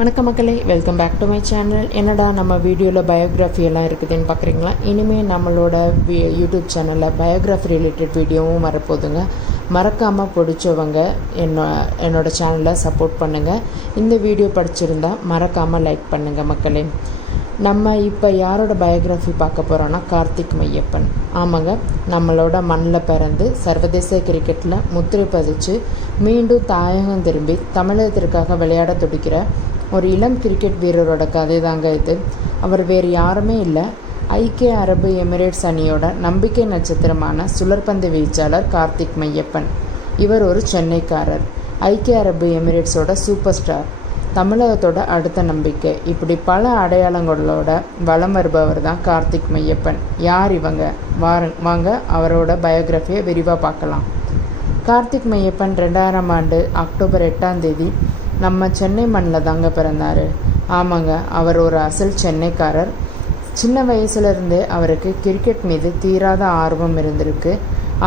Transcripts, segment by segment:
வணக்கம் மக்களே, welcome back to my channel. என்னடா நம்ம வீடியோவில் பயோகிராஃபி எல்லாம் இருக்குதுன்னு பார்க்குறீங்களா? இனிமேல் நம்மளோட யூடியூப் சேனலில் பயோகிராஃபி ரிலேட்டட் வீடியோவும் வரப்போகுதுங்க. மறக்காமல் பிடிச்சவங்க என்னோட சேனலை சப்போர்ட் பண்ணுங்கள். இந்த வீடியோ படிச்சிருந்தா மறக்காமல் லைக் பண்ணுங்கள் மக்களே. நம்ம இப்போ யாரோட பயோகிராஃபி பார்க்க போகிறோன்னா கார்த்திக் மையப்பன். ஆமாங்க, நம்மளோட மண்ணில் பிறந்து சர்வதேச கிரிக்கெட்டில் முத்திரை பதிச்சு மீண்டும் தாயகம் திரும்பி தமிழகத்திற்காக விளையாட துடிக்கிற ஒரு இளம் கிரிக்கெட் வீரரோட கதை தாங்க இது. அவர் வேறு யாருமே இல்லை, ஐக்கிய அரபு எமிரேட்ஸ் அணியோட நம்பிக்கை நட்சத்திரமான சுழற்பந்து வீச்சாளர் கார்த்திக் மையப்பன். இவர் ஒரு சென்னைக்காரர், ஐக்கிய அரபு எமிரேட்ஸோட சூப்பர் ஸ்டார், தமிழகத்தோட அடுத்த நம்பிக்கை. இப்படி பல அடையாளங்களோட வலம் வருபவர் தான் கார்த்திக் மையப்பன். யார் இவங்க? வாங்க அவரோட பயோகிராஃபியை விரிவாக பார்க்கலாம். கார்த்திக் மையப்பன் 2000 ஆண்டு அக்டோபர் 8ஆம் தேதி நம்ம சென்னை மண்ணில் தாங்க பிறந்தார். ஆமாங்க, அவர் ஒரு அசல் சென்னைக்காரர். சின்ன வயசுலேருந்தே அவருக்கு கிரிக்கெட் மீது தீராத ஆர்வம் இருந்திருக்கு.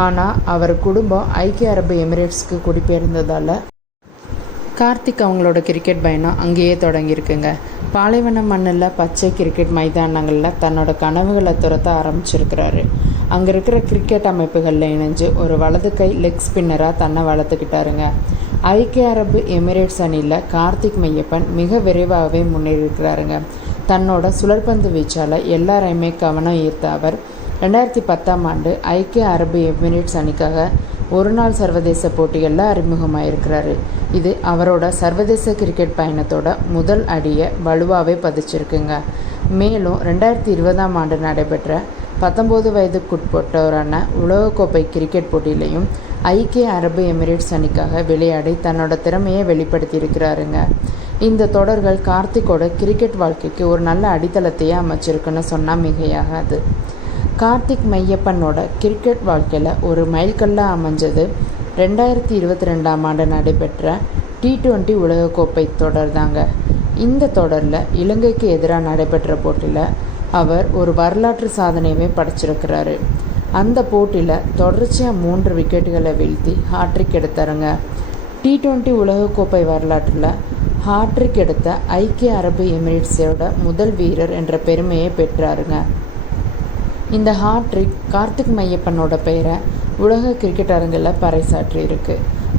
ஆனால் அவர் குடும்பம் ஐக்கிய அரபு எமிரேட்ஸ்க்கு குடிபெயர்ந்ததால் கார்த்திக் அவங்களோட கிரிக்கெட் பயணம் அங்கேயே தொடங்கியிருக்குங்க. பாலைவன மண்ணில் பச்சை கிரிக்கெட் மைதானங்களில் தன்னோட கனவுகளை துரத்த ஆரம்பிச்சிருக்கிறாரு. அங்கே இருக்கிற கிரிக்கெட் அமைப்புகளில் இணைஞ்சு ஒரு வலது கை லெக் ஸ்பின்னராக தன்னை வளர்த்துக்கிட்டாருங்க. ஐக்கிய அரபு எமிரேட்ஸ் அணியில் கார்த்திக் மையப்பன் மிக விரைவாகவே முன்னேறியிருக்கிறாருங்க. தன்னோட சுழற்பந்து வீச்சால் எல்லாரையுமே கவனம் ஈர்த்த அவர் 2010ஆம் ஆண்டு ஐக்கிய அரபு எமிரேட்ஸ் அணிக்காக ஒரு நாள் சர்வதேச போட்டிகளில் அறிமுகமாயிருக்கிறாரு. இது அவரோட சர்வதேச கிரிக்கெட் பயணத்தோட முதல் அடியை வலுவாகவே பதிச்சிருக்குங்க. மேலும் 2020ஆம் ஆண்டு நடைபெற்ற 19 வயதுக்குட்பட்டோரான உலகக்கோப்பை கிரிக்கெட் போட்டியிலையும் ஐக்கிய அரபு எமிரேட்ஸ் அணிக்காக விளையாடி தன்னோட திறமையை வெளிப்படுத்தியிருக்கிறாருங்க. இந்த தொடர்கள் கார்த்திக்கோட கிரிக்கெட் வாழ்க்கைக்கு ஒரு நல்ல அடித்தளத்தையே அமைச்சிருக்குன்னு சொன்னால் மிகையாகாது. கார்த்திக் மையப்பனோட கிரிக்கெட் வாழ்க்கையில் ஒரு மைல்கல்லாக அமைஞ்சது 2022ஆம் ஆண்டு நடைபெற்ற T20 உலகக்கோப்பை தொடர் தாங்க. இந்த தொடரில் இலங்கைக்கு எதிராக நடைபெற்ற போட்டியில் அவர் ஒரு வரலாற்று சாதனையவே படைச்சிருக்கிறாரு. அந்த போட்டியில் தொடர்ச்சியாக 3 விக்கெட்டுகளை வீழ்த்தி ஹாட்ரிக் எடுத்தாருங்க. T20 உலகக்கோப்பை வரலாற்றில் ஹாட்ரிக் எடுத்த ஐக்கிய அரபு எமிரேட்ஸோட முதல் வீரர் என்ற பெருமையை பெற்றாருங்க. இந்த ஹாட்ரிக் கார்த்திக் மையப்பனோட பெயரை உலக கிரிக்கெட் அரங்கில் பறைசாற்றி இருக்கு.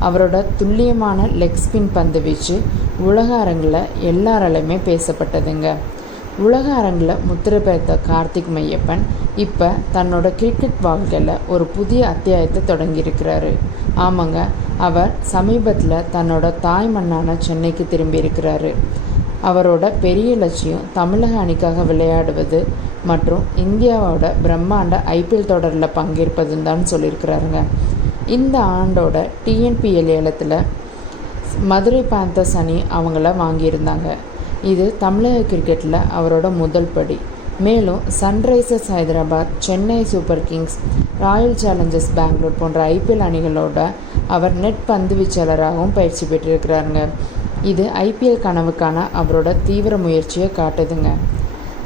அவரோட துல்லியமான லெக் ஸ்பின் பந்து வீச்சு உலக அரங்கில் எல்லாராலையுமே பேசப்பட்டதுங்க. உலக அரங்கில் முத்திரை பெற்ற கார்த்திக் மையப்பன் இப்போ தன்னோட கிரிக்கெட் வாழ்க்கையில் ஒரு புதிய அத்தியாயத்தை தொடங்கியிருக்கிறாரு. ஆமாங்க, அவர் சமீபத்தில் தன்னோட தாய் மண்ணான சென்னைக்கு திரும்பி இருக்கிறாரு. அவரோட பெரிய லட்சியம் தமிழக அணிக்காக விளையாடுவது மற்றும் இந்தியாவோட பிரம்மாண்ட IPL தொடரில் பங்கேற்பதுன்னு தான் சொல்லியிருக்கிறாருங்க. இந்த ஆண்டோட TNPL ஏலத்தில் மதுரை பேந்தர்ஸ் அணி அவங்கள வாங்கியிருந்தாங்க. இது தமிழக கிரிக்கெட்டில் அவரோட முதல் படி. மேலும் sunrisers Hyderabad, Chennai super kings, royal challengers Bangalore போன்ற IPL அணிகளோட அவர் நெட் பந்து வீச்சாளராகவும் பயிற்சி பெற்றிருக்கிறாருங்க. இது IPL கனவுக்கான அவரோட தீவிர முயற்சியை காட்டுதுங்க.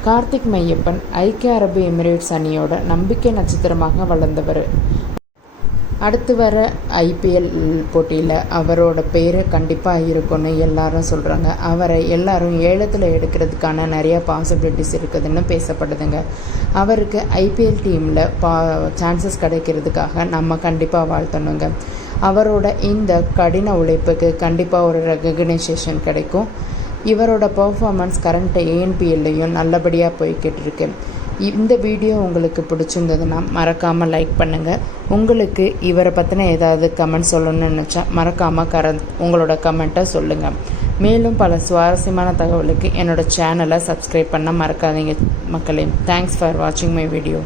கார்த்திக் மையப்பன் ஐக்கிய அரபு எமிரேட்ஸ் அணியோட நம்பிக்கை நட்சத்திரமாக வளர்ந்தவர். அடுத்து வர IPL போட்டியில் அவரோட பேர் கண்டிப்பாக இருக்குன்னு எல்லாரும் சொல்கிறாங்க. அவரை எல்லாரும் ஏலத்தில் எடுக்கிறதுக்கான நிறைய பாசிபிலிட்டிஸ் இருக்குதுன்னு பேசப்படுதுங்க. அவருக்கு IPL டீமில் சான்சஸ் கிடைக்கிறதுக்காக நம்ம கண்டிப்பாக வாழ்த்தணுங்க. அவரோட இந்த கடின உழைப்புக்கு கண்டிப்பாக ஒரு ரெகக்னைசேஷன் கிடைக்கும். இவரோட பர்ஃபார்மன்ஸ் கரண்ட் ANPLலையும் நல்லபடியாக போய்கிட்டு இருக்கு. இந்த வீடியோ உங்களுக்கு பிடிச்சிருந்ததுன்னா மறக்காமல் லைக் பண்ணுங்கள். உங்களுக்கு இவரை பற்றின ஏதாவது கமெண்ட் சொல்லணும்னு நினச்சா மறக்காமல் உங்களோட கமெண்ட்டை சொல்லுங்கள். மேலும் பல சுவாரஸ்யமான தகவலுக்கு என்னோடய சேனலை சப்ஸ்கிரைப் பண்ண மறக்காதீங்க மக்களே. தேங்க்ஸ் ஃபார் வாட்சிங் மை வீடியோ.